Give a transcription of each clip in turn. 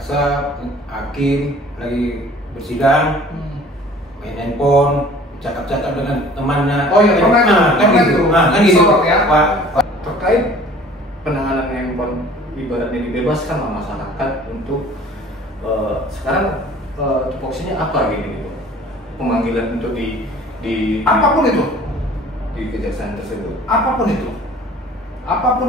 jaksa, hakim lagi bersidang, main handphone, cakap-cakap dengan temannya. Oh ya, pernah kan gitu. Ya. Pak. Terkait penanganan handphone, ibaratnya dibebaskan lah masyarakat untuk sekarang tupoksinya apa gitu, pemanggilan untuk di apapun itu, di kejaksaan tersebut. apapun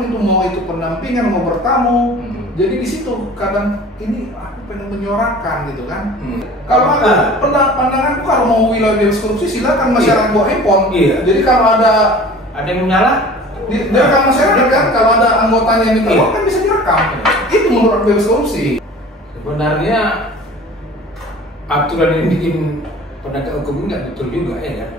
itu mau itu pendampingan, mau bertamu. Jadi di situ kadang ini aku pengen menyuarakan gitu kan. Kalau pandanganku kalau mau wilayah bebas korupsi silakan masyarakat bawa handphone. Iya. Jadi kalau ada yang menyala, direkam masyarakat kan, kalau ada anggotanya yang minta uang kan bisa direkam. Itu menurut bebas korupsi. sebenarnya aturan yang bikin penegak hukum ini nggak betul juga ya kan.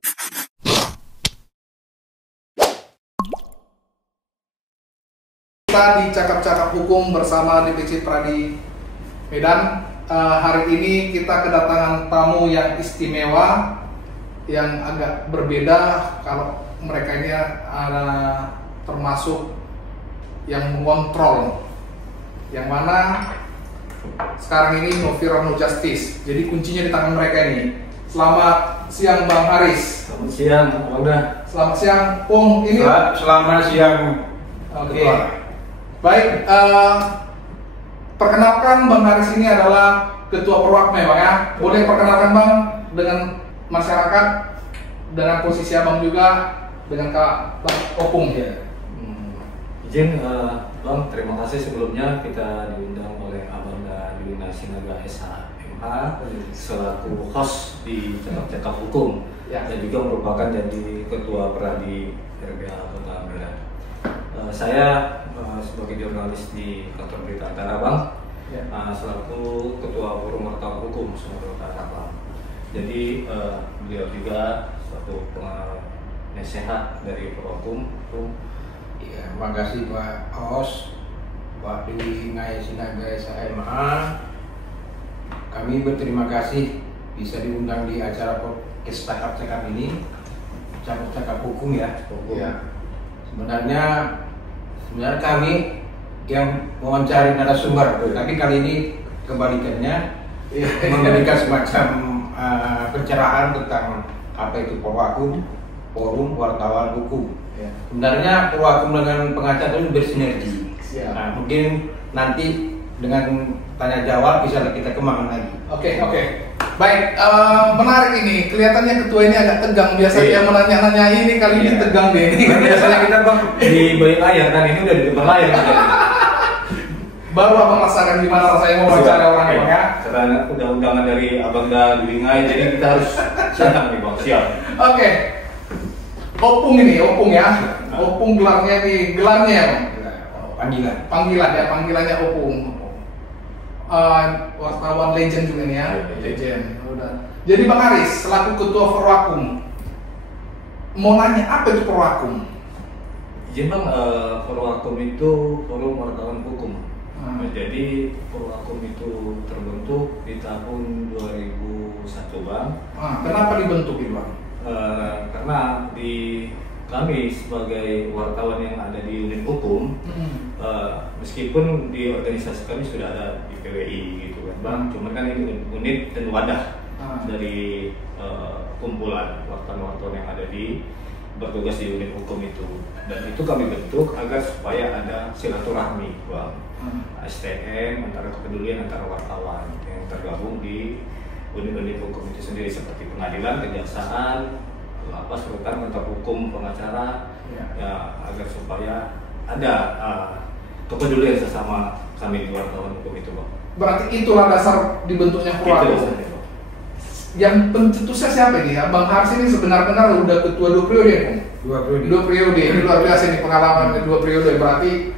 Kita di Cakap-Cakap Hukum bersama DPC Pradi Medan. Hari ini kita kedatangan tamu yang istimewa, yang agak berbeda. Kalau mereka ini ada termasuk yang mengontrol, yang mana sekarang ini no fear no justice. Jadi kuncinya di tangan mereka ini. Selamat siang Bang Haris. Selamat siang, Bang. Selamat siang, Pung. Ini. Selamat siang. Oke. Baik. Perkenalkan Bang Haris ini adalah Ketua Perwakme, Bang ya. Boleh perkenalkan Bang dengan masyarakat, dengan posisi Abang juga, dengan Kak Bang Opung. Ya. Izin Bang, terima kasih sebelumnya kita diundang oleh Abangda Dwina Sinaga SHMH selaku host di Cakap-Cakap Hukum Ya. dan juga merupakan jadi Ketua Pradi RGA Kota Medan. Saya sebagai jurnalis di kantor berita Antara Bang, Ya. selaku Ketua Forum Wartawan Hukum Sumatera Utara Bang. Jadi beliau juga suatu penasehat dari Perwakum. Ya, makasih Pak Os, Pak Dewi Ngai Sinaga SHMH. Kami berterima kasih bisa diundang di acara podcast Cakap-Cakap ini, Cakap-Cakap Hukum ya. Ya. Sebenarnya kami yang mewawancari narasumber, tapi kali ini kebalikannya, memberikan semacam pencerahan tentang apa itu Perwakum, Forum Wartawan Hukum. Ya. Sebenarnya Perwakum dengan pengacara itu bersinergi. Siap. Nah, mungkin nanti dengan tanya jawab bisa kita kembangkan lagi. Oke. Baik, menarik ini. Kelihatannya ketua ini agak tegang. Biasa dia menanya-nanya ini, kali ini tegang deh. Ini Biasanya kita Bang di balik layar kan, ini udah di depan layar. baru Abang rasakan gimana rasanya mau wawancara orang Bang ya. Karena udah undangan dari Abangda Dwina, jadi kita harus senang nih Bang, siap. Oke. Opung ya. Opung gelarnya ya Bang. Panggilannya Opung. Wartawan legend juga nih ya. Legend. Udah. Jadi Bang Haris selaku Ketua Perwakum, mau nanya apa itu Perwakum? Izin Bang, Perwakum itu Forum Wartawan Hukum. Jadi Perwakum itu terbentuk di tahun 2001 Bang. Kenapa dibentuk itu Bang? Karena di kami sebagai wartawan yang ada di unit hukum, meskipun di organisasi kami sudah ada di PWI gitu kan Bang, cuman kan ini unit dan wadah dari kumpulan wartawan-wartawan yang ada di bertugas di unit hukum itu, dan itu kami bentuk agar supaya ada silaturahmi Bang, STM antara kepedulian antara wartawan yang tergabung di unit-unit hukum itu sendiri seperti pengadilan, kejaksaan, lapas, rutan, kantor hukum, pengacara, ya agar supaya ada kepedulian sesama kami di wartawan hukum itu Bang. Berarti itulah dasar dibentuknya Perwakum. Yang pencetusnya siapa ini ya? Bang Haris ini sebenar-benar udah ketua 2 periode ya? 2 periode. Ini luar biasa ini pengalaman 2 periode. Berarti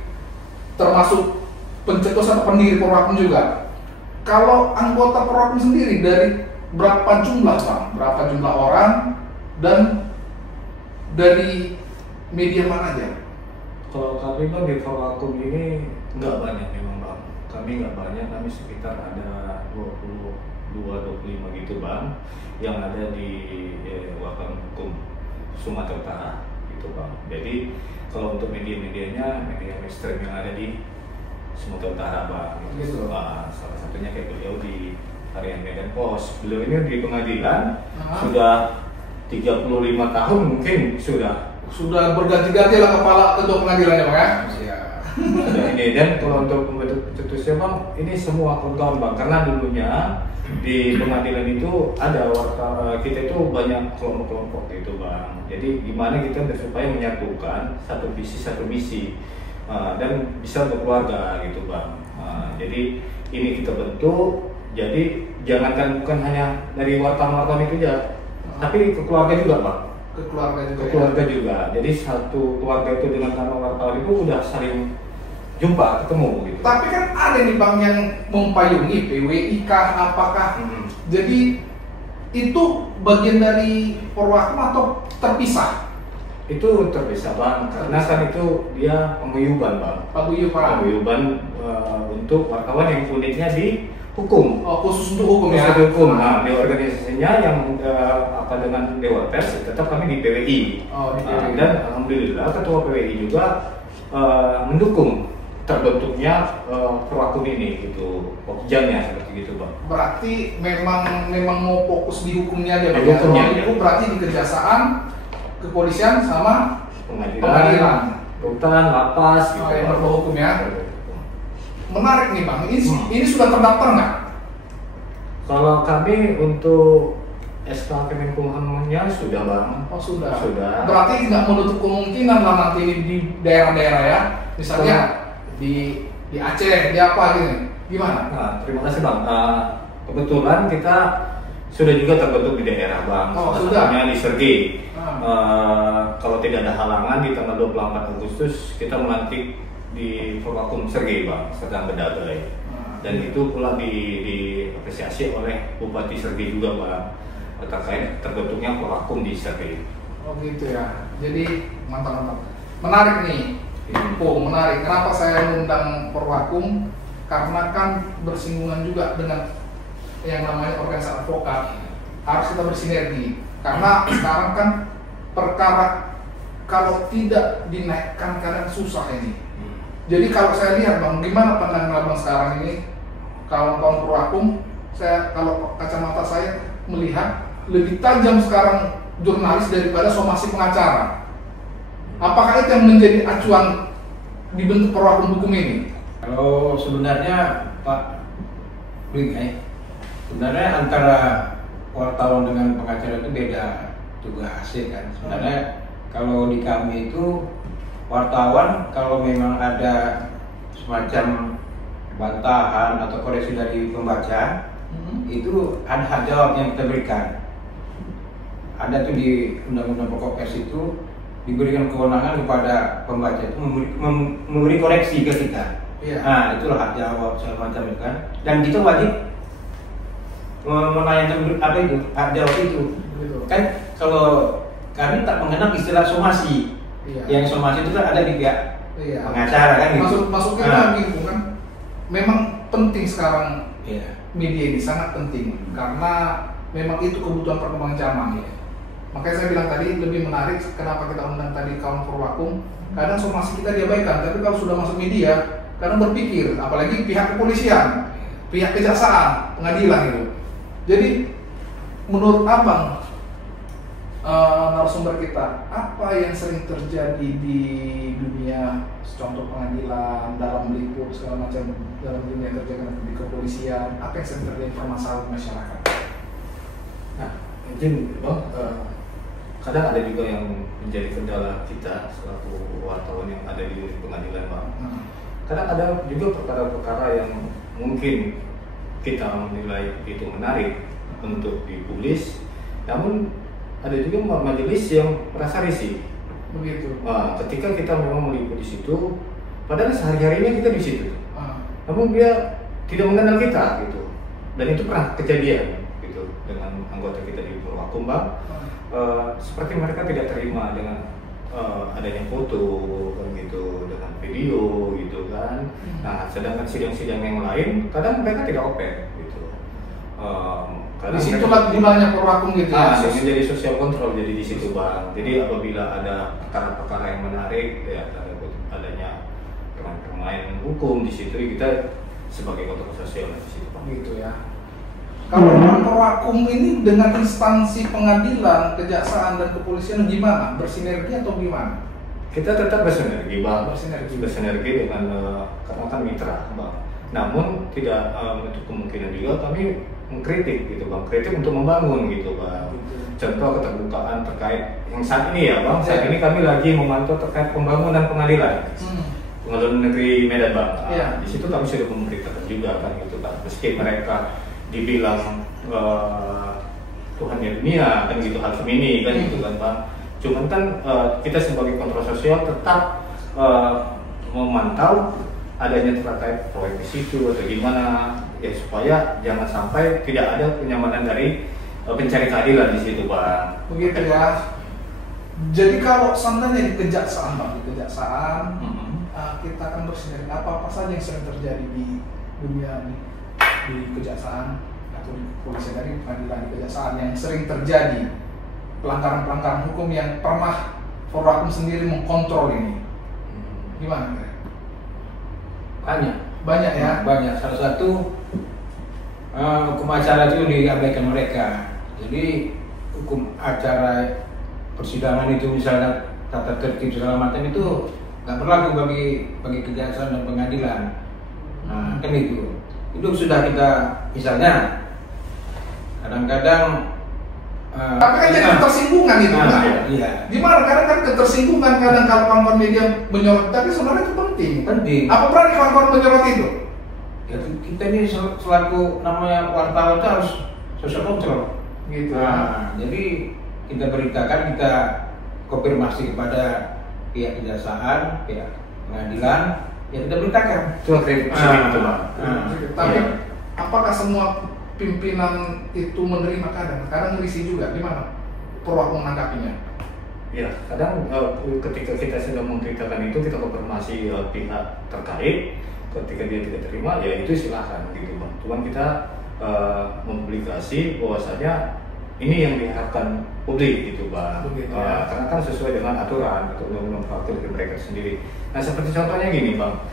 termasuk pencetus atau pendiri Perwakum juga. Kalau anggota Perwakum sendiri dari berapa jumlah Bang? Berapa jumlah orang dan dari media mana aja? Kalau kami Bang di Perwakum ini nggak banyak memang Bang. Kami nggak banyak, kami sekitar ada 22-25 gitu Bang, yang ada di Wartawan Hukum Sumatera Utara gitu Bang. Jadi kalau untuk media-medianya, media mainstream yang ada di Sumatera Utara Bang, itu salah satu contohnya kayak beliau di harian Medan Post, beliau ini di pengadilan sudah 35 tahun mungkin sudah berganti-ganti lah kepala ketua pengadilannya Bang ya. Ada ini, dan kalau untuk pembentuk cetusnya Bang, ini semua kawan-kawan Bang, karena dulunya di pengadilan itu ada kita itu banyak kelompok-kelompok gitu Bang. Jadi gimana kita supaya menyatukan satu visi satu misi dan bisa berkeluarga gitu Bang. Jadi ini kita bentuk, jadi jangankan bukan hanya dari wartawan-wartawan itu aja, tapi ke keluarga juga Bang. Ke keluarga juga. Jadi satu keluarga itu dengan wartawan itu udah saling jumpa, ketemu gitu. Tapi kan ada nih Bang yang mempayungi PWI kah apakah? Jadi itu bagian dari Polwakum atau terpisah? Itu terpisah Bang, karena kan itu dia penguyuban Bang. Penguyuban untuk wartawan yang unitnya di hukum. Oh, khusus untuk hukum ya? Khusus hukum. Nah, di organisasinya yang dengan Dewan Pers tetap kami di PWI. Oh, di PWI. Dan alhamdulillah ketua PWI juga mendukung terbentuknya Polwakum ini gitu, pokjannya seperti gitu Bang. Berarti memang mau fokus di hukumnya aja Bang. Hukumnya itu berarti di kejaksaan, kepolisian sama pengadilan, rutan, lapas gitu. Yang berbau hukum ya. Menarik nih Bang. Ini sudah terdaftar nggak? Kalau kami untuk SK Kemenkumhamnya sudah Bang. Oh sudah. Berarti nggak menutup kemungkinan lah nanti ini di daerah-daerah ya, misalnya di Aceh, di apa gitu. Gimana? Nah, terima kasih Bang. Kebetulan kita sudah juga terbentuk di daerah Bang. Oh sudah. Di Sergi. Kalau tidak ada halangan di tanggal 24 Agustus kita melantik di Polwakum Sergi Bang, Serdang Bedagai. Dan itu pula diapresiasi oleh Bupati Sergi juga Bang, terkait terbentuknya Polwakum di Sergi. Oh gitu ya. Jadi mantap. Menarik nih. Menarik. Kenapa saya mengundang Polwakum? Karena kan bersinggungan juga dengan yang namanya organisasi advokat. Harus kita bersinergi. Karena sekarang kan perkara kalau tidak dinaikkan kadang susah ini. Jadi kalau saya lihat Bang, gimana pandangan Abang sekarang ini kawan-kawan Polwakum, kalau kacamata saya melihat lebih tajam sekarang jurnalis daripada somasi pengacara. Apakah itu yang menjadi acuan dibentuk Polwakum hukum ini? Kalau sebenarnya Pak Bling, sebenarnya antara wartawan dengan pengacara itu beda tugasnya kan. Sebenarnya kalau di kami itu wartawan kalau memang ada semacam bantahan atau koreksi dari pembaca, itu ada hak jawab yang kita berikan. Ada tuh di Undang-Undang Pokok Pers itu diberikan kewenangan kepada pembaca itu memberi koreksi ke kita. Nah, itulah hak jawab segala macam itu kan. Dan kita wajib menanyakan apa itu hak jawab itu. Kan kalau kami tak mengenal istilah somasi. Yang somasi itu kan ada di pihak pengacara kan gitu. Masuknya lagi kan. Memang penting sekarang media ini sangat penting karena memang itu kebutuhan perkembangan zaman. Makanya saya bilang tadi lebih menarik kenapa kita undang tadi kawan Polwakum. Kadang somasi kita diabaikan, tapi kalau sudah masuk media, kadang berpikir, apalagi pihak kepolisian, pihak kejaksaan, pengadilan gitu. Jadi menurut Abang, narasumber kita, apa yang sering terjadi di dunia, contoh pengadilan, dalam meliput segala macam dalam dunia terjadi di kepolisian, apa yang sering terjadi permasalahan masyarakat? Nah, mungkin Bang, kadang ada juga yang menjadi kendala kita selaku wartawan yang ada di pengadilan Bang. Kadang ada juga perkara-perkara yang mungkin kita menilai itu menarik untuk dipublis, namun ada juga majelis yang merasa risih. Begitu. Ketika kita memang meliput di situ, padahal sehari-harinya kita di situ, namun dia tidak mengenal kita gitu. Dan itu pernah kejadian gitu dengan anggota kita di Polwakum Bang. Seperti mereka tidak terima dengan adanya foto kan gitu, dengan video gitu kan. Nah, sedangkan sidang-sidang yang lain kadang mereka tidak open gitu. Di situ kan gunanya Polwakum gitu ya. Menjadi sosial kontrol jadi di situ Bang. Jadi apabila ada perkara-perkara yang menarik ya adanya permainan hukum di situ, kita sebagai kontrol sosial di situ Bang. Gitu ya. Kalau Perwakum ini dengan instansi pengadilan, kejaksaan dan kepolisian gimana? Bersinergi atau gimana? Kita tetap bersinergi, Bang. Bersinergi dengan karena kan mitra, Bang. Namun tidak menutup kemungkinan juga kami mengkritik gitu, Bang. Kritik untuk membangun gitu, Bang. Contoh keterbukaan terkait yang saat ini ya, Bang. Saat ini kami lagi memantau terkait pembangunan pengadilan. Pengadilan negeri Medan, Bang. Di situ kami sudah memberitakan juga kan gitu, Bang. Meski mereka dibilang Tuhan ya dunia kan gitu, hakim ini kan gitu kan, Bang. Cuman kan kita sebagai kontrol sosial tetap memantau adanya terkait proyek di situ atau gimana ya, supaya jangan sampai tidak ada kenyamanan dari pencari keadilan di situ, Bang. Begitu ya. Jadi kalau seandainya di kejaksaan, Bang, di kejaksaan kita akan bersinergi apa saja yang sering terjadi di dunia di kejaksaan atau di kepolisian, dari pengadilan, di kejaksaan yang sering terjadi pelanggaran-pelanggaran hukum yang pernah Perwakum sendiri mengkontrol ini. Gimana? Banyak ya. Banyak. Salah satu hukum acara itu diabaikan mereka. Jadi hukum acara persidangan itu misalnya tata tertib segala macam itu nggak berlaku bagi kejaksaan dan pengadilan. Nah, kan itu sudah kita misalnya kadang-kadang tapi kan jadi ketersinggungan itu, iya. Gimana? Kadang kan ketersinggungan kadang kalau kawan-kawan media menyorot, tapi sebenarnya itu penting. Apa berani kawan-kawan menyorot itu? Ya, kita ini selaku namanya wartawan itu harus sosial kontrol. Gitu. Nah, jadi kita beritakan, kita konfirmasi kepada pihak kejaksaan, pihak pengadilan, ya kita beritakan. Itu kritik itu, Bang. Tapi apakah semua pimpinan itu menerima? Kadang risih juga. Gimana Perwakum menanggapinya? Ya, kadang ketika kita sudah memberitakan itu, kita konfirmasi pihak terkait. Ketika dia tidak terima, ya itu silakan gitu, Bang. Cuman kita mempublikasi bahwasanya ini yang diharapkan publik gitu, Bang. Karena kan sesuai dengan aturan atau undang-undang faktur mereka sendiri. Nah, seperti contohnya gini, Bang.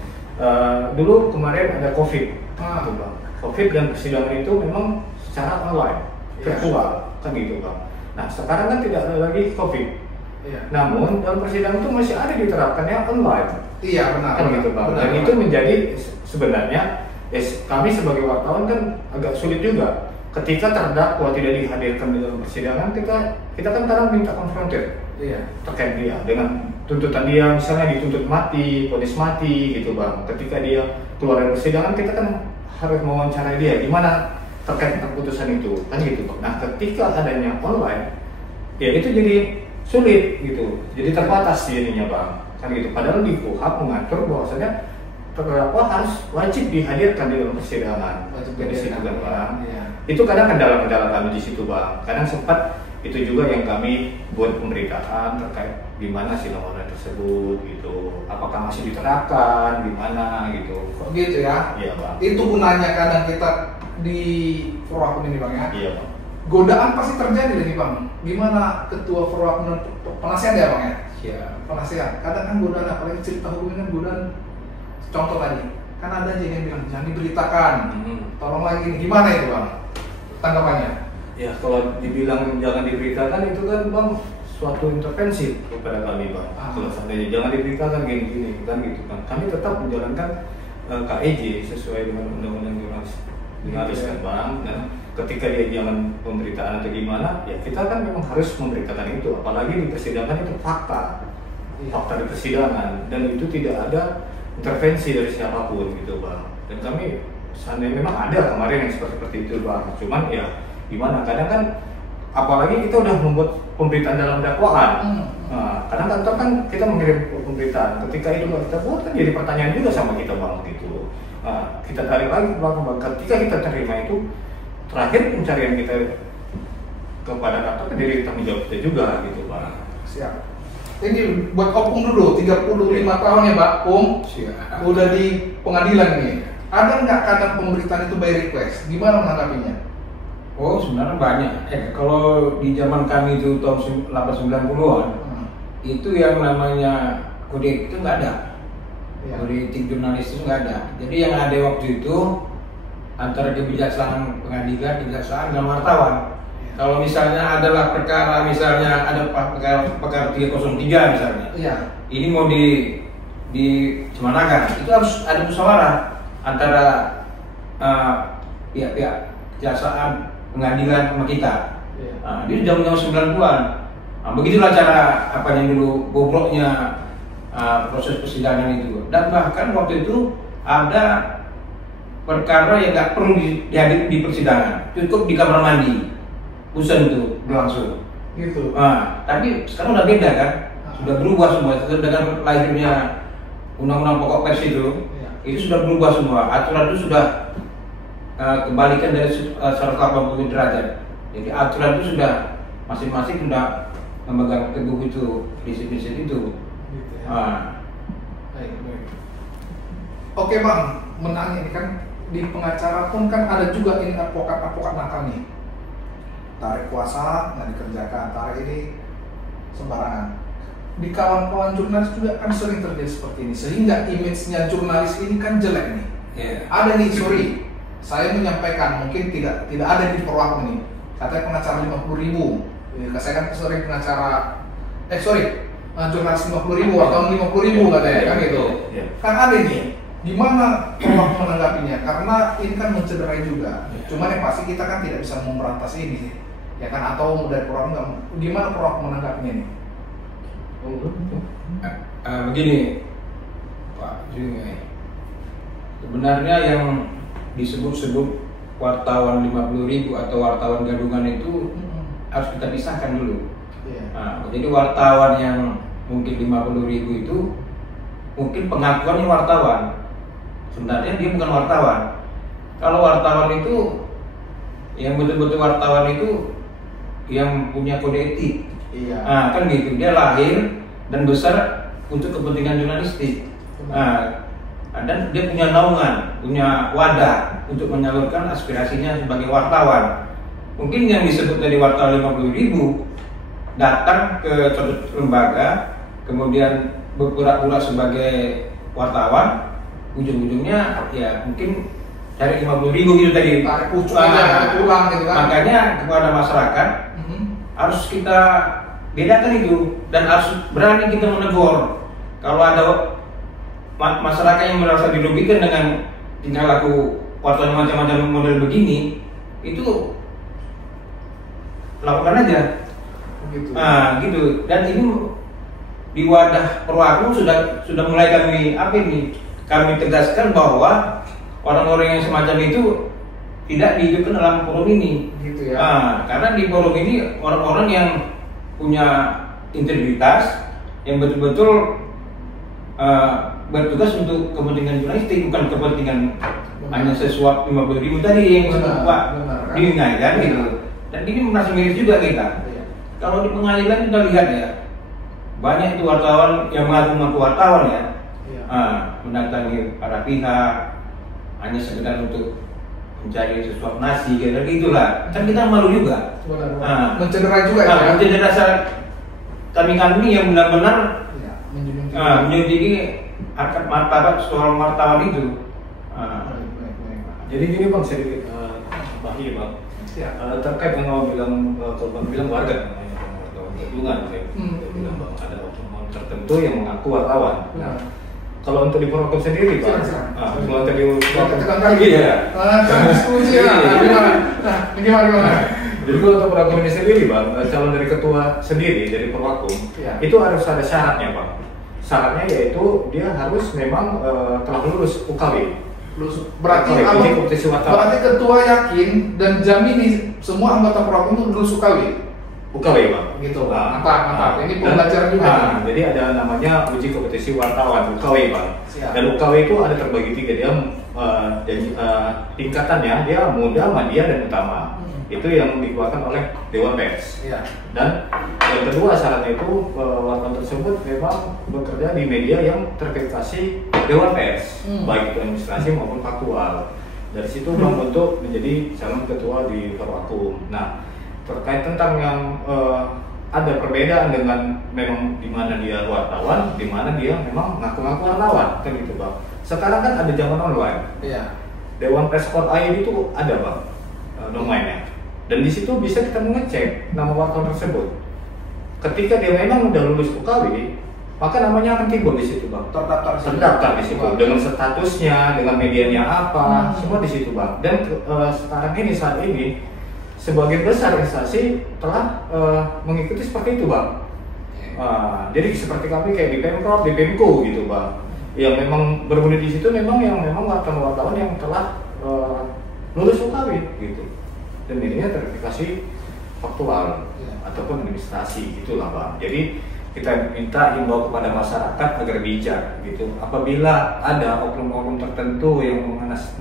Dulu kemarin ada COVID, gitu, Bang. COVID dan persidangan itu memang secara online, virtual, kan gitu, Bang. Nah, sekarang kan tidak ada lagi COVID. Namun dalam persidangan itu masih ada diterapkannya online. Iya, benar. Kan gitu, Bang. Dan itu menjadi sebenarnya kami sebagai wartawan kan agak sulit juga. Ketika terdakwa tidak dihadirkan di dalam persidangan, kita kan kadang minta konfrontir terkait dia dengan tuntutan dia, misalnya dituntut mati, vonis mati gitu, Bang. Ketika dia keluar dari persidangan, kita kan harus mewawancarai dia gimana terkait keputusan itu, kan gitu, Bang. Nah, ketika adanya online, ya itu jadi sulit gitu, jadi terbatas jadinya, Bang, kan gitu. Padahal di KUHP mengatur bahwasanya terdakwa harus wajib dihadirkan di dalam persidangan. Di situ kan, Bang. Itu kadang kendala-kendala kami di situ, Bang. Kadang sempat itu juga yang kami buat pemberitaan terkait di mana sih laporan tersebut gitu, apakah masih diterapkan, di mana gitu. Gitu ya? Iya, Bang. Itu gunanya kadang kita di Perwakum ini, Bang, ya? Iya, Bang. Godaan pasti terjadi nih, Bang. Gimana ketua Perwakum dan penasihat ya, Bang, ya? Iya. Penasihat. Kadang kan godaan, apalagi cerita hukum ini kan godaan. Contoh tadi, kan ada aja yang bilang jangan diberitakan. Tolong lagi nih. Gimana itu, Bang? Tanggapannya? Ya, kalau dibilang jangan diberitakan itu kan, Bang, suatu intervensi kepada kami, Bang. Kalau seandainya jangan diberitakan gini-gini kan gitu kan. Kami tetap menjalankan KEJ sesuai dengan undang-undang jurnalis kan, Bang. Dan ketika dia jangan pemberitaan atau gimana, ya kita kan memang harus memberitakan itu. Apalagi di persidangan itu fakta di persidangan, dan itu tidak ada intervensi dari siapapun gitu, Bang. Dan kami seandainya memang ada kemarin yang seperti itu, Bang. Cuman ya gimana, kadang kan apalagi kita udah membuat pemberitaan dalam dakwaan. Nah, kadang kantor kan kita mengirim pemberitaan, ketika itu kita buat kan jadi pertanyaan juga sama kita, Bang, gitu. Nah, kita tarik lagi ke belakang, Bang. Ketika kita terima itu, terakhir pencarian kita kepada kantor kan jadi tanggung jawab kita juga gitu, Bang. Siap. Ini buat Opung dulu, 35 tahun ya, Pak Opung. Siap. Udah di pengadilan nih. Ada nggak kadang pemberitaan itu by request? Gimana menanggapinya? Oh, sebenarnya banyak. Kalau di zaman kami itu tahun 890-an, itu yang namanya kode itu nggak ada. Kode etik jurnalis itu nggak ada. Jadi yang ada waktu itu antara kebijaksanaan pengadilan, kebijaksanaan dan wartawan. Kalau misalnya adalah perkara, misalnya ada perkara 303 misalnya, ini mau dicemanakan, itu harus ada musyawarah antara pihak-pihak kejaksaan, pengadilan sama kita. Di jam-jam 90-an. Begitulah cara apa yang dulu bobroknya proses persidangan itu. Dan bahkan waktu itu ada perkara yang nggak perlu dihadiri di persidangan, cukup di kamar mandi, urusan itu berlangsung. Gitu. Tapi sekarang udah beda kan, sudah berubah semua. Dengan lahirnya Undang-Undang Pokok Pers itu sudah berubah semua. Aturan itu sudah kembalikan dari 180 derajat. Jadi aturan itu sudah masing-masing sudah memegang teguh itu prinsip-prinsip itu. Gitu ya. Baik. Oke Bang, menang ini kan di pengacara pun kan ada juga ini advokat nakal nih. Tarik kuasa nggak dikerjakan, tarik ini sembarangan. Di kawan-kawan jurnalis juga kan sering terjadi seperti ini, sehingga image-nya jurnalis ini kan jelek nih. Ada nih, sorry, saya menyampaikan mungkin tidak ada di Perwakum nih. Katanya pengacara 50.000. Saya kan sering pengacara, jurnalis 50.000 atau 50.000 katanya kan gitu. Kan ada nih. Gimana Perwakum menanggapinya? Karena ini kan mencederai juga. Cuman yang pasti kita kan tidak bisa memberantas ini, ya kan? Atau dari Perwakum gimana Perwakum menanggapinya nih? Begini, Pak Jungai. Sebenarnya yang disebut-sebut wartawan 50.000 atau wartawan gadungan itu harus kita pisahkan dulu. Jadi wartawan yang mungkin 50.000 itu mungkin pengakuannya wartawan. Sebenarnya dia bukan wartawan. Kalau wartawan itu yang betul-betul wartawan itu yang punya kode etik. Kan gitu. Dia lahir dan besar untuk kepentingan jurnalistik. Dan dia punya naungan, punya wadah untuk menyalurkan aspirasinya sebagai wartawan. Mungkin yang disebut dari wartawan 50.000 datang ke suatu lembaga, kemudian berpura-pura sebagai wartawan, ujung-ujungnya ya mungkin cari 50.000 gitu tadi. Pulang gitu kan. Makanya kepada masyarakat harus kita bedakan itu dan harus berani kita menegur. Kalau ada masyarakat yang merasa dirugikan dengan tingkah laku wartawan macam-macam model begini, itu lakukan aja. Gitu. Gitu. Dan ini di wadah Perwakum sudah mulai kami tegaskan bahwa orang-orang yang semacam itu tidak dihidupkan dalam forum ini. Gitu ya. Karena di forum ini orang-orang yang punya integritas, yang betul-betul bertugas untuk kepentingan jurnalistik, bukan kepentingan hanya sesuap 50.000 tadi yang disebut Pak Dingai kan gitu. Dan ini masih miris juga kita. Kalau di pengadilan kita lihat ya, banyak itu wartawan yang mengaku wartawan ya, mendatangi para pihak hanya sekedar untuk mencari sesuap nasi kayak gitulah. Kan kita malu juga. Mencederai juga ya. Mencederai kami yang benar-benar menjunjungi harkat martabat seorang wartawan itu. Jadi gini Bang, sedikit Bahi Bang. Terkait dengan kalau bilang warga wartawan gadungan, saya bilang Bang ada oknum tertentu yang mengaku wartawan. Kalau untuk di Perwakum sendiri, Pak, kalau tadi gimana? Jadi kalau untuk Perwakum ini sendiri, Bang, calon dari ketua sendiri dari Perwakum, itu harus ada syaratnya, Bang. Syaratnya yaitu dia harus memang telah lulus UKW. Berarti ketua yakin dan jamini semua anggota Perwakum itu lulus UKW. UKW Bang. Gitu. Mantap. Ini pembelajaran juga. Jadi ada namanya uji kompetisi wartawan UKW Bang. Dan UKW itu ada terbagi 3, dia tingkatannya dia muda, media dan utama. Itu yang dikeluarkan oleh Dewan Pers. Dan yang kedua syaratnya itu wartawan tersebut memang bekerja di media yang terverifikasi Dewan Pers, baik itu administrasi maupun faktual. Dari situ Bang untuk menjadi calon ketua di Perwakum. Nah, terkait tentang yang ada perbedaan dengan memang di mana dia wartawan, di mana dia memang ngaku-ngaku wartawan, kan gitu Bang. Sekarang kan ada zaman online. Dewan Pers ID itu ada bang domainnya, dan di situ bisa kita mengecek nama wartawan tersebut. Ketika dia memang udah lulus UKW, maka namanya akan timbul di situ bang. Terdaftar di situ dengan statusnya, dengan medianya apa, semua di situ bang. Dan sekarang ini saat ini sebagian besar instansi telah mengikuti seperti itu bang. Jadi seperti kami kayak di Pemprov, di Pemko gitu bang, yang memang berunit di situ memang wartawan yang telah lulus UKW gitu, dan ininya terverifikasi faktual ataupun administrasi gitulah bang. Jadi kita minta himbau kepada masyarakat agar bijak gitu. Apabila ada oknum-oknum tertentu yang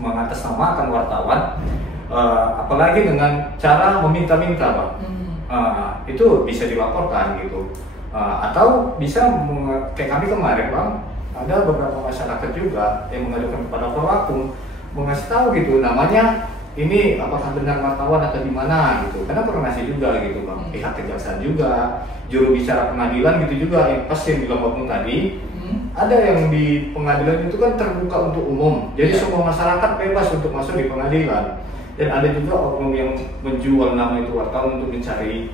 mengatasnamakan wartawan, apalagi dengan cara meminta-minta bang, itu bisa dilaporkan gitu. Atau bisa kayak kami kemarin bang, ada beberapa masyarakat juga yang mengadukan kepada Forwakum, mengasih tahu gitu namanya ini apakah benar wartawan atau gimana gitu, karena koordinasi juga gitu bang, pihak kejaksaan juga, juru bicara pengadilan gitu juga, yang pas yang bilang Opung tadi, ada yang di pengadilan itu kan terbuka untuk umum, jadi semua masyarakat bebas untuk masuk di pengadilan. Dan ada juga oknum yang menjual nama itu wartawan untuk mencari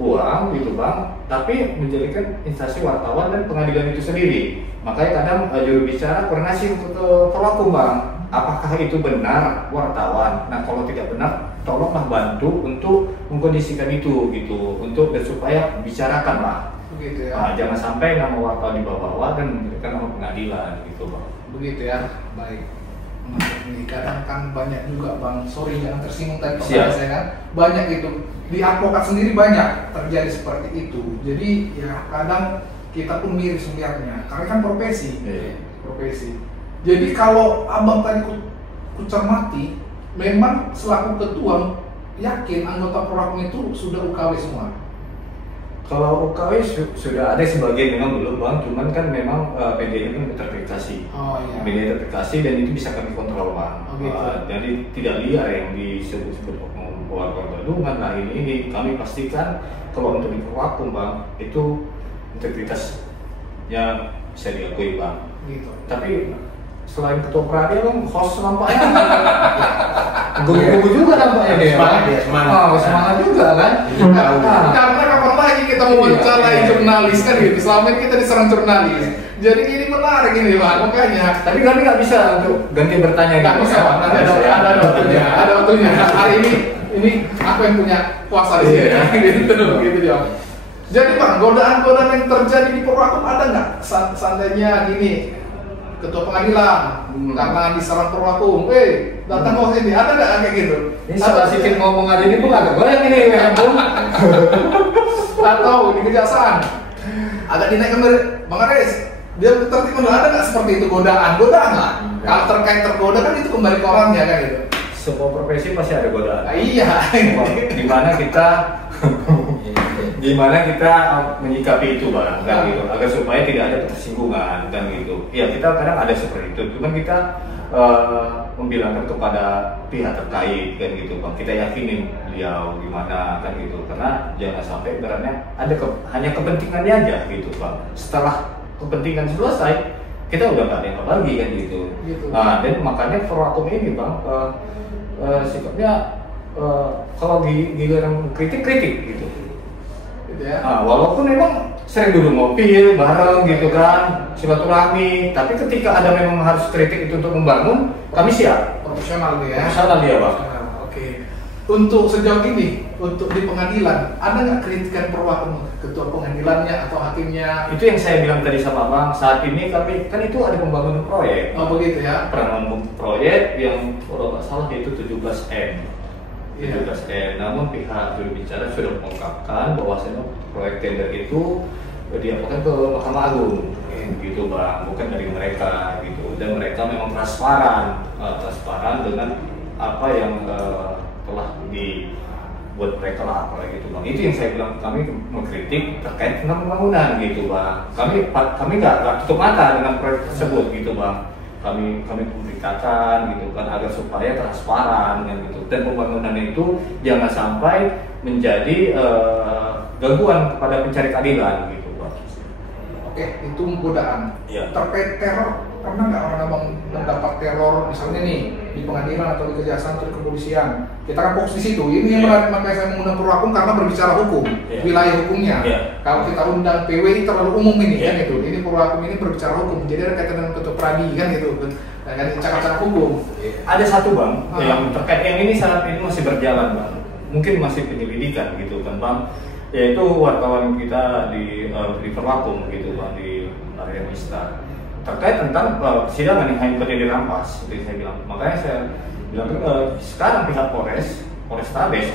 uang gitu bang, tapi menjadikan instansi wartawan dan pengadilan itu sendiri. Makanya kadang juru bicara koordinasi untuk Forwakum bang, apakah itu benar wartawan? Nah kalau tidak benar, tolonglah bantu untuk mengkondisikan itu gitu, untuk dan supaya bicarakan lah. Begitu ya. Jangan sampai nama wartawan dibawa-bawa dan menjadikan nama pengadilan gitu bang. Begitu ya, baik. Ini kadang kan banyak juga bang, sorry jangan tersinggung tadi saya kan, banyak itu di advokat sendiri banyak terjadi seperti itu. Jadi ya kadang kita pun miris melihatnya, karena kan profesi. Jadi kalau abang tadi ku cermati, memang selaku ketua yakin anggota Forwakum itu sudah UKW semua. Kalau UKW sudah ada sebagian, memang belum bang, cuman kan memang PD-nya kan terverifikasi. PD terverifikasi dan itu bisa kami kontrol bang. Jadi tidak liar yang disebut-sebut oknum wartawan Bandungan lah ini kami pastikan kalau untuk di Forwakum bang itu integritasnya bisa diakui bang. Gitu. Tapi selain ketua Pradi bang, host nampaknya gugu juga nampaknya dia. Semangat juga kan. Karena kapan lagi kita mau wawancarai jurnalis kan gitu. Selama ini kita diserang jurnalis. Jadi ini menarik ini bang, makanya. Tapi kami nggak bisa untuk ganti bertanya. Nggak bisa bang, ada waktunya. Hari ini aku yang punya kuasa di sini. Gitu dia. Jadi bang, godaan-godaan yang terjadi di Forwakum ada nggak? Seandainya gini, ketua pengadilan karena diserang Forwakum, datang ke sini, ada nggak kayak gitu? Ini salah sedikit ngomong aja ini pun agak goyang ini, atau di kejaksaan agak dinaikkan dari Bang Aris, dia tertib ada nggak seperti itu godaan lah. Kalau terkait tergoda kan itu kembali ke orangnya kan gitu. Semua profesi pasti ada godaan. Iya. Gimana kita menyikapi itu bang, kan gitu, agar supaya tidak ada ketersinggungan kan gitu. Ya kita kadang ada seperti itu, cuman kita membilangkan kepada pihak terkait kan gitu bang. Kita yakinin beliau gimana kan gitu, karena jangan sampai ibaratnya ada hanya kepentingannya aja gitu bang. Setelah kepentingan selesai, kita udah nggak ada lagi kan gitu. Dan makanya Forwakum ini bang sikapnya kalau giliran kritik gitu. Walaupun memang sering duduk ngopi bareng gitu kan, silaturahmi, tapi ketika ada memang harus kritik itu untuk membangun, kami siap. Profesional dia. Profesional dia bang. Oke. Untuk sejauh ini, untuk di pengadilan, ada nggak kritikan Forwakum ketua pengadilannya atau hakimnya? Itu yang saya bilang tadi sama bang. Saat ini kami kan itu ada pembangunan proyek. Oh begitu ya. Pembangunan proyek yang kalau nggak salah itu 17M. Namun pihak juru bicara sudah mengungkapkan bahwasanya proyek tender itu diapakan ke Mahkamah Agung, gitu bang, bukan dari mereka gitu. Dan mereka memang transparan dengan apa yang telah dibuat mereka lah, apalagi gitu bang. Itu yang saya bilang, kami mengkritik terkait tentang pembangunan gitu bang. Kami nggak tutup mata dengan proyek tersebut gitu bang. Kami memberitakan gitu kan agar supaya transparan kan gitu, dan pembangunan itu jangan sampai menjadi gangguan kepada pencari keadilan gitu Pak. Oke, itu godaan. Ya. Terkait teror, pernah nggak orang abang mendapat teror misalnya nih di pengadilan atau di kejaksaan atau di kepolisian. Kita kan fokus di situ. Ini yang menarik, makanya saya mengundang Purwakum karena berbicara hukum, wilayah hukumnya. Kalau kita undang PWI terlalu umum ini kan itu. Ini Purwakum ini berbicara hukum. Jadi ada kaitan dengan ketua pradi kan gitu. Kan cakap-cakap hukum. Ada satu bang yang terkait yang ini saat ini masih berjalan bang. Mungkin masih penyelidikan gitu kan bang. Yaitu wartawan kita di Purwakum gitu bang, di area Mista. Terkait tentang persidangan yang hanya tadi dirampas, seperti saya bilang. Makanya saya bilang sekarang pihak Polrestabes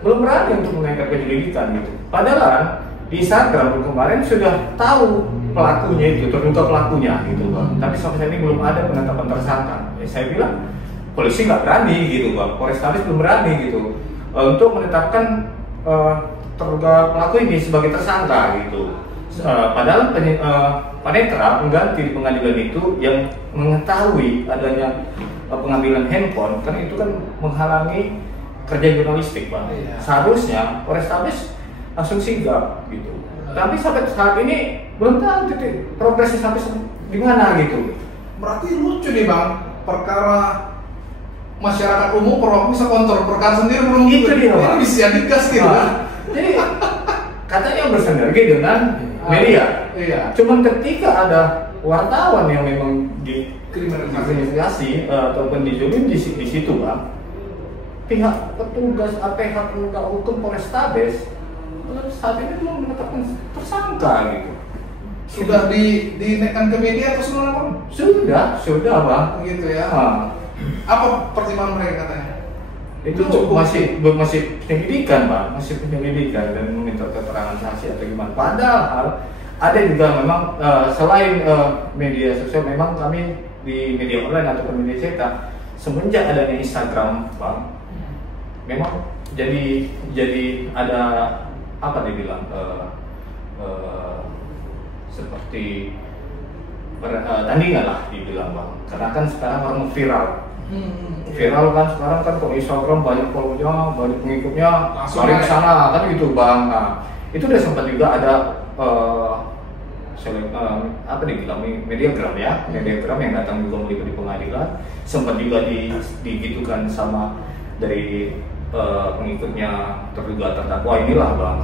belum berani untuk menaikkan penyelidikan gitu. Padahal di Instagram kemarin sudah tahu pelakunya itu, terduga pelakunya gitu bang. Tapi sampai saat ini belum ada penetapan tersangka. Saya bilang polisi nggak berani gitu bang, Polrestabes belum berani gitu untuk menetapkan terduga pelaku ini sebagai tersangka gitu. Padahal Panitra pengganti di pengadilan itu yang mengetahui adanya pengambilan handphone, karena itu kan menghalangi kerja jurnalistik bang. Seharusnya Polrestabes langsung sigap gitu. Tapi sampai saat ini belum tahu titik progresnya sampai di mana gitu. Berarti lucu nih bang, perkara masyarakat umum Purwakum bisa kontrol perkara sendiri belum itu dia bang. Ini bisa digas gitu kan. Jadi katanya bersinergi dengan media. Cuman ketika ada wartawan yang memang dikriminalisasi ataupun dijolim di situ bang, pihak petugas APH penegak hukum Polrestabes saat ini belum menetapkan tersangka gitu. Sudah dinaikkan ke media atau semua bang? Sudah bang. Gitu ya. Apa pertimbangan mereka katanya? Itu masih penyelidikan bang, masih penyelidikan dan meminta keterangan saksi atau gimana. Padahal ada juga memang selain media sosial, memang kami di media online ataupun media cetak semenjak adanya Instagram bang, memang jadi ada apa dibilang seperti tandingan lah dibilang bang, karena kan sekarang orang viral kan sekarang kan kalau Instagram banyak follow-nya, banyak pengikutnya, lari ke sana kan gitu bang. Nah, itu udah sempat juga ada apa dibilang mediagram ya, mediagram yang datang juga melibat di pengadilan, sempat juga digitukan sama dari pengikutnya terduga terdakwa inilah bang.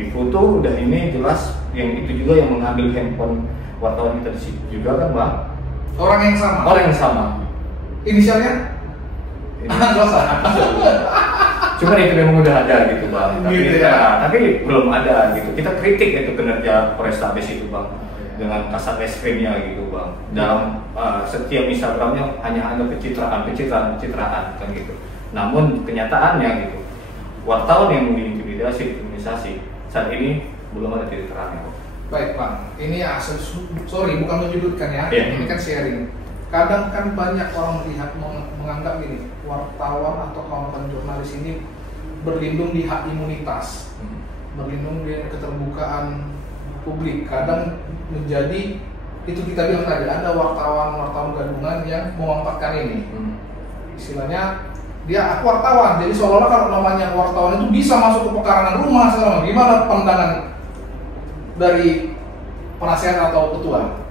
Di foto udah ini jelas yang itu juga yang mengambil handphone wartawan kita di situ juga kan bang. Orang yang sama. Inisialnya? Cuma itu memang udah ada gitu bang. Tapi belum ada gitu. Kita kritik itu kinerja Polrestabes itu bang, dengan kasat reskrimnya gitu bang. Dalam setiap Instagramnya hanya ada pencitraan kan gitu. Namun kenyataannya gitu, wartawan yang diintimidasi, kriminalisasi saat ini belum ada titik terangnya. Baik bang, ini sorry bukan menyudutkan ya, ini kan sharing. Kadang kan banyak orang melihat menganggap gini, wartawan atau kawan-kawan jurnalis ini berlindung di hak imunitas, berlindung di keterbukaan publik. Kadang menjadi itu kita bilang tadi ada wartawan gabungan yang memanfaatkan ini. Istilahnya dia aku wartawan, jadi seolah-olah kalau namanya wartawan itu bisa masuk ke pekarangan rumah segala. Gimana pandangan dari penasehat atau ketua?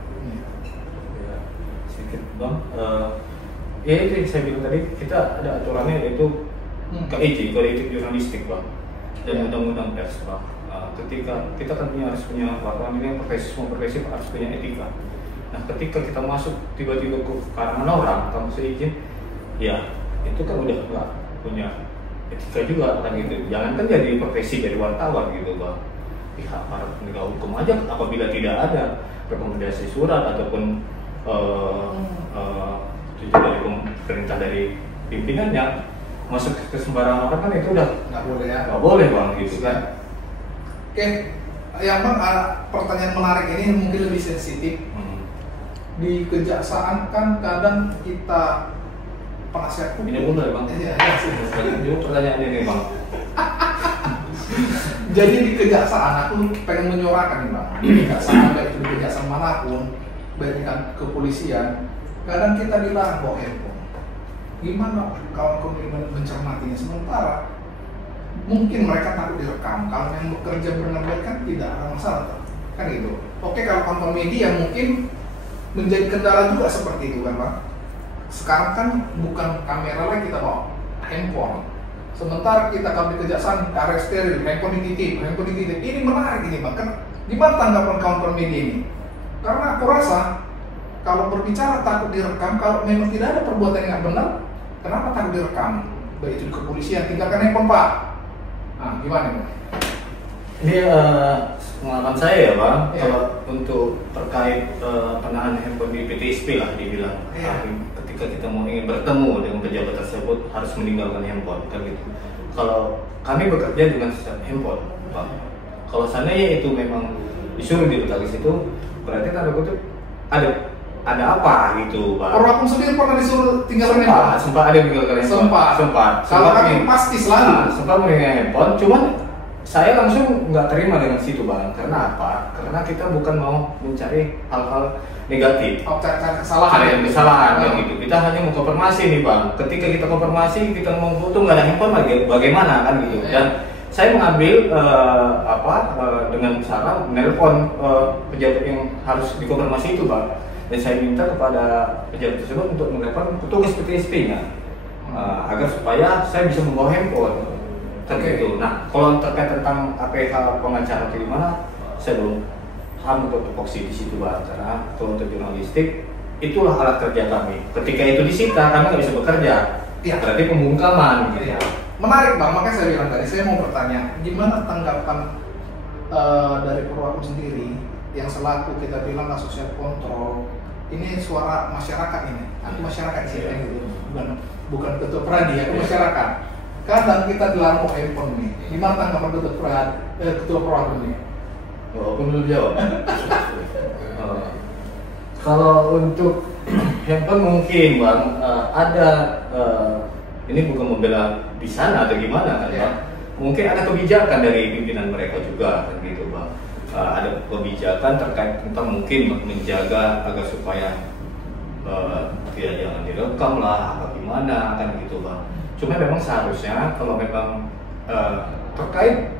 Bang, ya itu yang saya bilang tadi, kita ada aturannya yaitu KIJ, Kode Etik Jurnalistik bang, dan Undang-Undang Pers bang. Ketika kita kan harus punya wartawan ini yang progresif harus punya etika. Nah ketika kita masuk tiba-tiba ke karangan orang tanpa seizin, ya itu kan udah nggak punya etika juga kan gitu. Jangan kan jadi profesi dari wartawan gitu bang. Pihak para penegak hukum aja apabila tidak ada rekomendasi surat ataupun dari perintah dari pimpinannya masuk ke sembarang orang kan itu udah nggak boleh bang gitu kan. Oke, yang bang pertanyaan menarik ini mungkin lebih sensitif. Di kejaksaan kan kadang kita penasihat hukum. Ini benar bang. Iya. Pertanyaan ini bang. Jadi di kejaksaan aku pengen menyuarakan nih bang. Di kejaksaan baik itu di kejaksaan manapun, baik di kepolisian, kadang kita dilarang bawa handphone. Gimana kawan-kawan mencermatinya? Sementara mungkin mereka takut direkam. Kalau yang bekerja benar-benar kan tidak ada masalah, kan gitu. Oke, kalau kawan-kawan media mungkin menjadi kendala juga seperti itu kan bang. sekarang kan bukan kamera lagi, kita bawa handphone. Sementara kita kalau di kejaksaan area steril, handphone dititip. Ini menarik ini Bang. Kan gimana tanggapan kawan media ini? Karena aku rasa kalau berbicara takut direkam, kalau memang tidak ada perbuatan yang nggak benar, kenapa takut direkam? Baik itu di kepolisian, tinggalkan handphone Pak. Nah, gimana Bang? Ini pengalaman saya ya Bang, Iya. kalau untuk terkait penahanan handphone di PTSP lah dibilang. Iya. Ketika kita mau ingin bertemu dengan pejabat tersebut harus meninggalkan handphone kan gitu. Kalau kami bekerja dengan sistem handphone, Bang. Kalau seandainya itu memang disuruh diletak di situ, berarti tanda kutip ada apa gitu, Bang. Perwakum sendiri pernah disuruh tinggalkan handphone? Sempat ada yang tinggalkan handphone. Sempat. Kalau kami pasti selalu. Sempat meninggalkan handphone, cuman saya langsung nggak terima dengan situ Bang. Karena apa? Karena kita bukan mau mencari hal-hal negatif. Cari kesalahan. Ada yang kesalahan kayak gitu. Kita hanya mau konfirmasi nih Bang. Ketika kita konfirmasi, kita mau foto nggak ada handphone bagaimana kan gitu. Dan saya mengambil dengan cara menelpon pejabat yang harus dikonfirmasi itu Bang. Dan saya minta kepada pejabat tersebut untuk menelpon petugas PTSP-nya agar supaya saya bisa membawa handphone. Gitu. Nah, kalau terkait tentang APH pengacara atau gimana, saya belum paham untuk tupoksi di situ Bang. Karena kalau untuk jurnalistik itulah alat kerja kami. Ketika itu disita, kami nggak bisa bekerja. Iya. Berarti pembungkaman. Gitu. Iya. Menarik Bang, makanya saya bilang tadi, saya mau bertanya, gimana tanggapan dari Perwakum sendiri yang selaku kita bilang social control, ini suara masyarakat ini, aku masyarakat di sini gitu, bukan ketua pradi, aku masyarakat. Kadang kita dilarang handphone nih, gimana tanggapan ketua Perwakum ini? Oh, aku belum jawab. Kalau untuk handphone mungkin Bang, ada ini bukan membela di sana atau gimana kan Bang. Mungkin ada kebijakan dari pimpinan mereka juga kan gitu Bang. Ada kebijakan terkait tentang mungkin menjaga agar supaya tidak jangan direkam lah apa gimana kan gitu Bang. Cuma memang seharusnya kalau memang terkait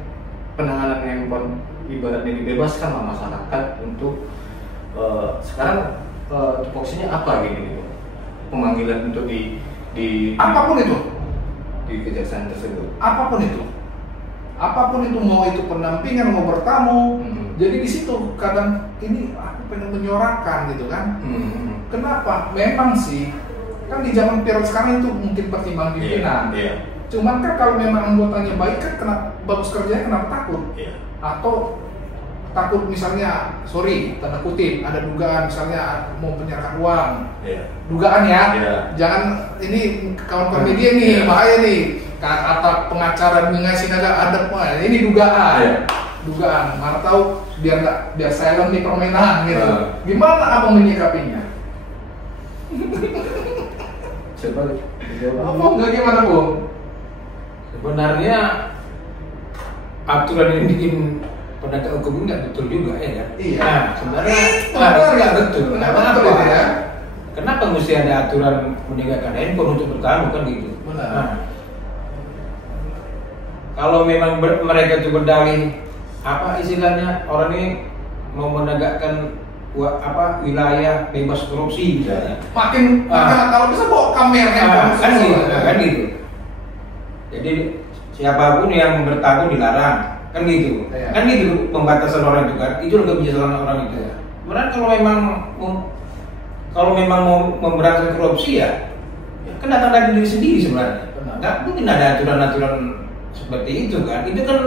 penahanan handphone ibaratnya dibebaskan lah masyarakat untuk sekarang tupoksinya apa gitu pemanggilan untuk di apapun itu di kejaksaan tersebut. Apapun itu mau itu pendampingan mau bertamu. Jadi di situ kadang ini aku pengen menyuarakan gitu kan. Kenapa? Memang sih kan di zaman viral sekarang itu mungkin pertimbangan pimpinan. Cuman kan kalau memang anggotanya baik kan kenapa bagus kerjanya, kenapa takut? Atau takut misalnya, sorry tanda kutip ada dugaan misalnya mau penyerahan uang. Dugaan ya. Jangan ini kawan-kawan media nih bahaya nih. Kata pengacara mengasih ada ini dugaan. Dugaan, mana tahu biar silent nih permainan gitu. Gimana abang menyikapinya? Coba Apa enggak gimana Bung? Sebenarnya aturan yang bikin penegak hukum nggak betul juga ya kan? Iya. Nah, sebenarnya nggak betul. Kenapa? Ya? Kenapa mesti ada aturan meninggalkan handphone untuk bertamu kan gitu? Benar. Nah, kalau memang mereka itu berdalih apa istilahnya orang ini mau menegakkan wilayah bebas korupsi misalnya. Makin kalau bisa bawa kamera kan gitu. Jadi siapapun yang bertamu dilarang kan gitu. Kan gitu pembatasan orang itu kan. Itu kebiasaan orang itu. Sebenarnya kalau memang mau memberantas korupsi ya kan datang dari diri sendiri sebenarnya. Nggak mungkin ada aturan-aturan seperti itu kan. Itu kan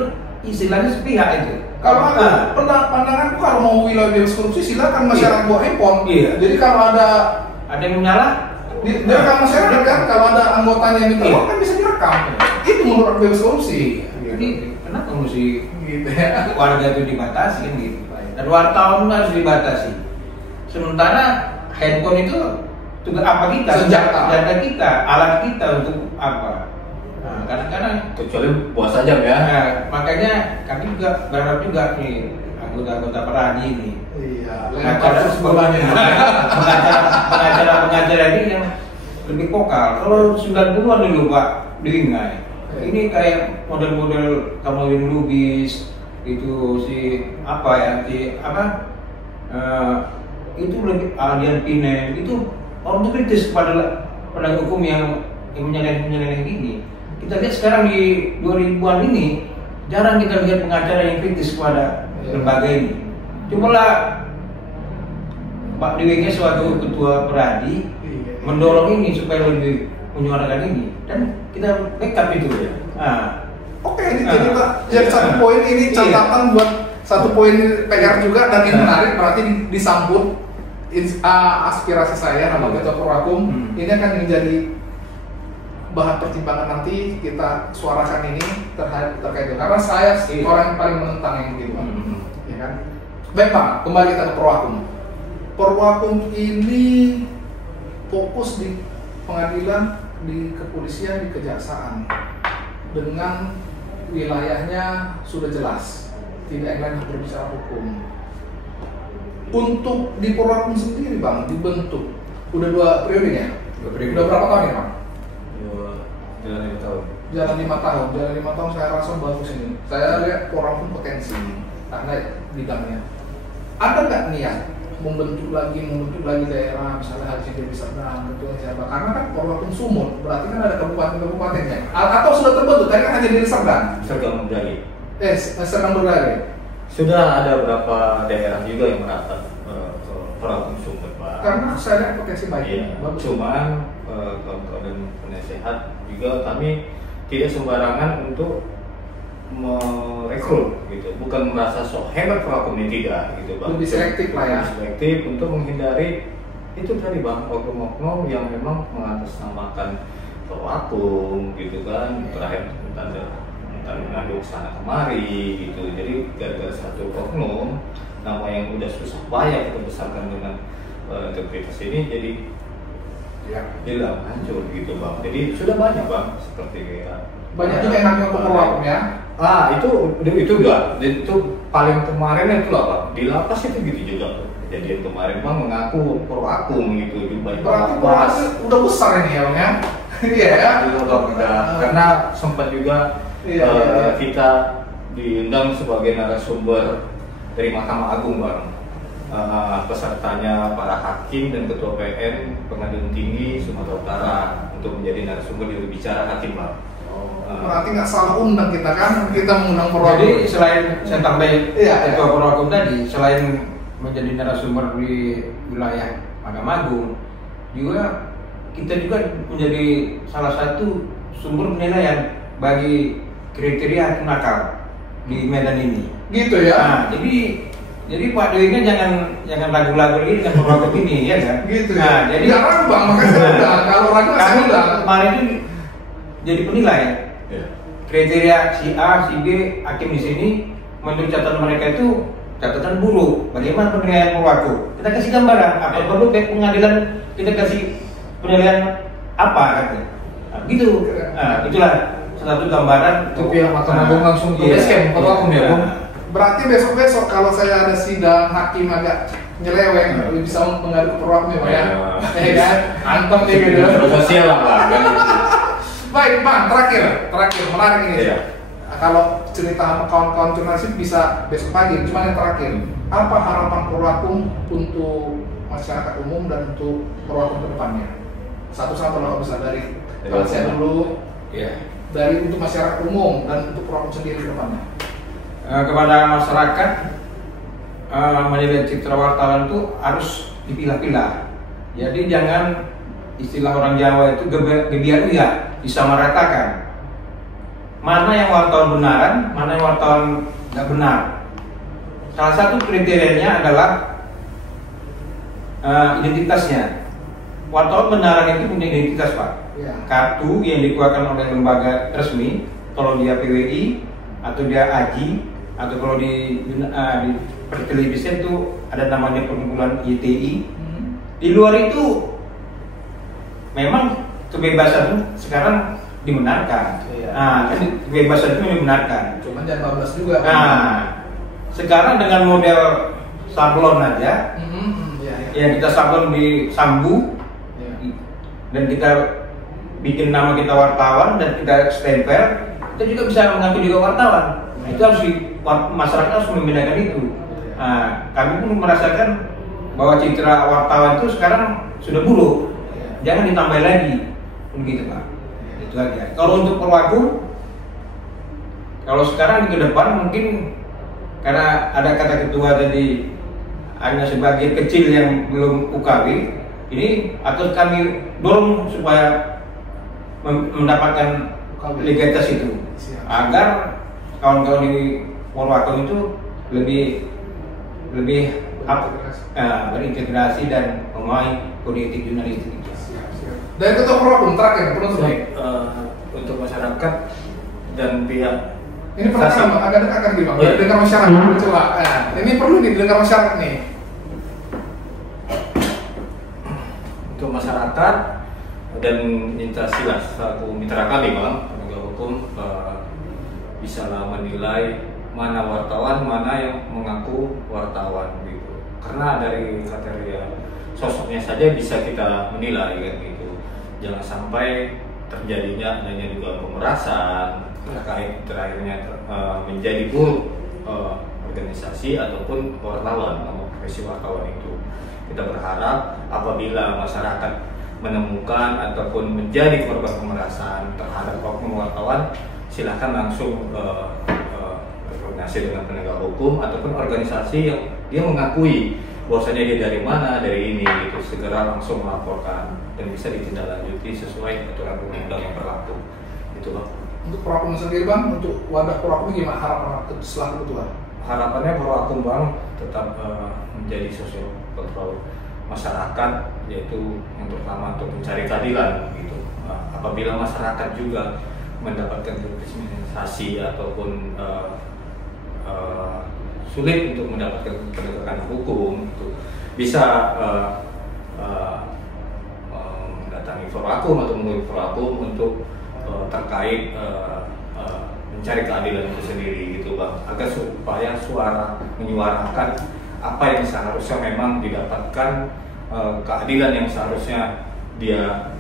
istilahnya sepihak itu. Kalau pandanganku kalau mau wilayah bebas korupsi silakan masyarakat bawa handphone. Jadi kalau ada yang menyalah, direkam masyarakat kan, kalau ada anggotanya yang minta uang kan bisa direkam. Itu menurut bebas korupsi. Jadi kenapa mesti gitu ya? Warga itu dibatasi kan gitu. Dan wartawan harus dibatasi. Sementara handphone itu tugas apa kita? Senjata kita, alat kita untuk apa? Nah, kadang-kadang kecuali puasa jam ya. Nah, makanya kami juga berharap juga nih anggota-anggota Peradi ini. Iya. Pengacara ini yang lebih vokal. Kalau 90-an dulu Pak diingat. Ini kayak model-model Kamaludin Lubis itu itu lebih Aldian Pinem itu orang tuh kritis kepada penegak hukum yang menyelesaikan gini. Kita lihat sekarang di 2000-an ini jarang kita lihat pengacara yang kritis kepada lembaga ini. Cobalah Pak DWG sebagai ketua Peradi mendorong ini supaya lebih menyuarakan ini dan kita backup itu ya. Oke, jadi Pak, jadi satu poin ini catatan buat satu poin PR juga dan yang menarik berarti disambut aspirasi saya nama ketua Perwakum ini akan menjadi bahan pertimbangan nanti kita suarakan ini terkait itu karena saya orang yang paling menentang yang begitu Pak. Ya kan? Baik Pak, kembali kita ke Perwakum. Perwakum ini fokus di pengadilan, di kepolisian, di kejaksaan dengan wilayahnya sudah jelas, tidak lain berbicara hukum. Untuk di Perwakum sendiri Bang dibentuk udah 2 periode ya? 2 periode. Udah berapa tahun ya Bang? Jalan 5 tahun. Jalan 5 tahun saya rasa bagus ini. Saya lihat Perwakum potensi karena bidangnya. Ada nggak niat membentuk lagi daerah misalnya Haji Dewi Serdang, ketua siapa? Karena kan Perwakum Sumut, berarti kan ada kabupaten-kabupatennya. Atau sudah terbentuk? Tadi kan Haji Dewi Serdang. Serdang Berdali. Serdang Berdali. Sudah ada beberapa daerah juga yang merapat Perwakum Sumut, Pak. Karena saya lihat potensi baik. Iya. Cuman kawan-kawan dan penasehat juga kami tidak sembarangan untuk merekrut gitu, bukan merasa sok hebat Perwakum ini tidak gitu Bang. Lebih selektif lah ya. Lebih selektif untuk menghindari itu tadi Bang, oknum-oknum yang memang mengatasnamakan Perwakum gitu kan, terakhir entah mengandung sana kemari gitu. Jadi gara-gara satu oknum nama yang udah susah payah kita besarkan dengan integritas ini jadi hilang hancur gitu Bang. Jadi sudah banyak Bang seperti banyak juga yang namanya Perwakum ya. Itu udah, itu paling kemarin itu lah Bang, di lapas itu gitu juga. Kejadian kemarin Bang mengaku Perwakum gitu, jumpai berarti udah besar ini ya Bang ya? Iya ya? Karena sempat juga kita diundang sebagai narasumber dari Mahkamah Agung Bang. Pesertanya para hakim dan ketua PN Pengadilan Tinggi Sumatera Utara untuk menjadi narasumber di bicara hakim Bang. Berarti nggak salah undang kita kan, kita mengundang Perwakum. Jadi selain saya tambahin ketua Perwakum tadi, selain menjadi narasumber di wilayah Mahkamah Agung, juga kita juga menjadi salah satu sumber penilaian bagi kriteria hakim nakal di Medan ini. Gitu ya? Nah, jadi Pak Dewi kan jangan ragu-ragu lagi dengan Perwakum ini ya kan? Gitu ya. Nah, jadi nggak ragu Bang, makanya saya udah kalau ragu saya udah. Kemarin itu jadi penilai. Kriteria si A, si B, hakim di sini menurut catatan mereka itu catatan buruk. Bagaimana penilaian Perwakum? Kita kasih gambaran. Apa perlu pengadilan kita kasih penilaian apa katanya? Nah, gitu. Nah, itulah satu gambaran Itu pihak Mahkamah Agung langsung ke basecamp Perwakum ya Bang. Berarti besok-besok kalau saya ada sidang hakim agak nyeleweng, bisa mengadu ke Perwakum ya Bang ya? Ya kan? Antem nih gitu. Sosial lah Bang. Baik Bang, terakhir menarik ini. Kalau cerita sama kawan-kawan jurnalis bisa besok pagi, cuma yang terakhir, apa harapan Perwakum untuk masyarakat umum dan untuk Perwakum ke depannya? Satu-satu kalau bisa dari saya dulu. Dari untuk masyarakat umum dan untuk Perwakum sendiri ke depannya. Kepada masyarakat, menilai citra wartawan itu harus dipilah-pilah. Jadi jangan istilah orang Jawa itu gebiar uya, disamaratakan. Mana yang wartawan benaran, mana yang wartawan nggak benar. Salah satu kriterianya adalah identitasnya. Wartawan benaran itu punya identitas Pak. Kartu yang dikeluarkan oleh lembaga resmi, kalau dia PWI atau dia AJI atau kalau di pertelevisian itu ada namanya perkumpulan YTI. Di luar itu memang kebebasan sekarang dibenarkan. Kan kebebasan itu dibenarkan. Cuman jangan bablas juga. Sekarang dengan model sablon aja, ya kita sablon di Sambu, dan kita bikin nama kita wartawan dan kita stempel, kita juga bisa mengaku juga wartawan. Itu harus masyarakat harus membedakan itu. Kami pun merasakan bahwa citra wartawan itu sekarang sudah buruk. jangan ditambah lagi, begitu Pak. Itu aja. Kalau untuk Perwakum, kalau sekarang ke depan mungkin karena ada kata ketua tadi hanya sebagian kecil yang belum UKW, ini atau kami dorong supaya mendapatkan legalitas itu agar kawan-kawan di Perwakum itu lebih berintegrasi dan memahami kode etik jurnalistik itu. Dan ketua Perwakum terakhir penutup. Untuk masyarakat dan pihak ini pertanyaan agak dekat nih Bang, dengar masyarakat coba. Ini perlu didengar masyarakat nih. Untuk masyarakat dan Intrasilas selaku mitra kami Bang, penegak hukum bisalah menilai mana wartawan, mana yang mengaku wartawan gitu. Karena dari kriteria sosoknya saja bisa kita menilai kan gitu. Jangan sampai terjadinya adanya juga pemerasan terkait terakhirnya menjadi buruk organisasi ataupun wartawan, profesi wartawan itu. Kita berharap apabila masyarakat menemukan ataupun menjadi korban pemerasan terhadap oknum wartawan, silahkan langsung berkoordinasi dengan penegak hukum ataupun organisasi yang dia mengakui bahwasanya dia dari mana, dari ini gitu, segera langsung melaporkan dan bisa ditindaklanjuti sesuai aturan undang-undang yang berlaku. Itu Bang. Untuk Perwakum sendiri Bang, untuk wadah Perwakum gimana harapan selaku ketua? Harapannya Perwakum Bang tetap menjadi sosial kontrol masyarakat, yaitu yang pertama untuk mencari keadilan gitu. Apabila masyarakat juga mendapatkan diskriminasi ataupun sulit untuk mendapatkan penegakan hukum, itu bisa mendatangi Perwakum atau menghubungi Perwakum untuk terkait mencari keadilan itu sendiri gitu Bang, agar supaya suara menyuarakan apa yang seharusnya memang didapatkan, keadilan yang seharusnya dia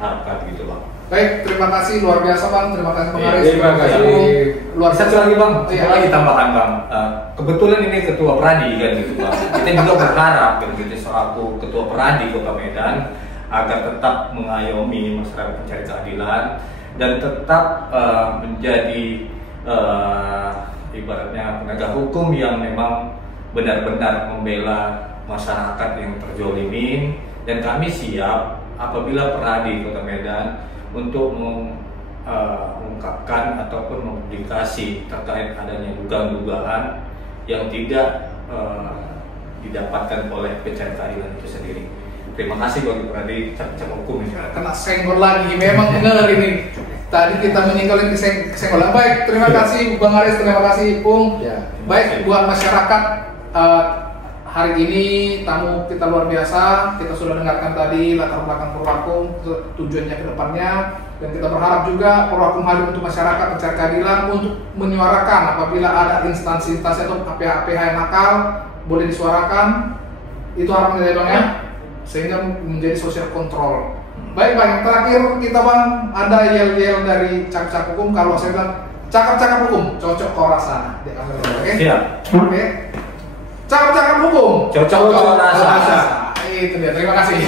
harapkan gitu Bang. Baik, terima kasih luar biasa Bang, terima kasih Bang Aris. Terima kasih. Luar Satu lagi Bang, Iya. satu lagi tambahan Bang. Kebetulan ini ketua Pradi kan gitu Bang. Kita juga berharap gitu selaku ketua Pradi Kota Medan agar tetap mengayomi masyarakat mencari keadilan dan tetap menjadi ibaratnya penegak hukum yang memang benar-benar membela masyarakat yang terzolimin, dan kami siap apabila Pradi Kota Medan untuk mengungkapkan ataupun mempublikasi terkait adanya dugaan-dugaan yang tidak didapatkan oleh pencari keadilan itu sendiri. Terima kasih bagi Pradi Cap Hukum ini. Kena senggol lagi, memang benar ini. Tadi kita menyinggung kesenggol. Baik, terima kasih Bang Aris, terima kasih Pung. Ya, baik, buat masyarakat hari ini tamu kita luar biasa. Kita sudah dengarkan tadi latar belakang Perwakum, tujuannya ke depannya, dan kita berharap juga Perwakum hadir untuk masyarakat mencari keadilan, untuk menyuarakan apabila ada instansi-instansi atau pihak-pihak yang nakal boleh disuarakan. Itu harapan dari Bang ya, sehingga menjadi social control. Baik Bang, yang terakhir kita Bang, ada yel-yel dari cakap-cakap hukum. Kalau saya bilang cakap-cakap hukum, cocok kau rasa. Oke? Siap. Oke. Cakap-cakap hukum, Cocok kau rasa. Itu dia, terima kasih.